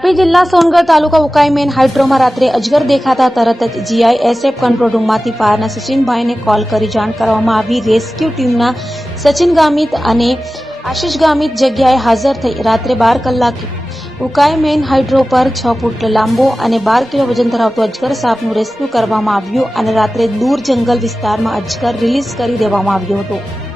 તાપી જિલ્લા સોનગઢ તાલુકા ઉકાઈ મેન હાઇડ્રોમાં રાત્રે અજગર દેખાતા તરત જ જીઆઈએસએફ કંટ્રોલ રૂમમાંથી ફાયરના સચિનભાઈને કોલ કરી જાણ કરવામાં આવી। રેસ્ક્યુ ટીમના સચિન ગામિત અને આશિષ ગામિત જગ્યાએ હાજર થઈ રાત્રે 12 કલાકે ઉકાઈ મેન હાઇડ્રો પર 6 ફૂટ લાંબો અને 12 કિલો વજન ધરાવતો અજગર સાપનું રેસ્ક્યુ કરવામાં આવ્યું અને રાત્રે દૂર જંગલ વિસ્તારમાં અજગર રિલીઝ કરી દેવામાં આવ્યો હતો।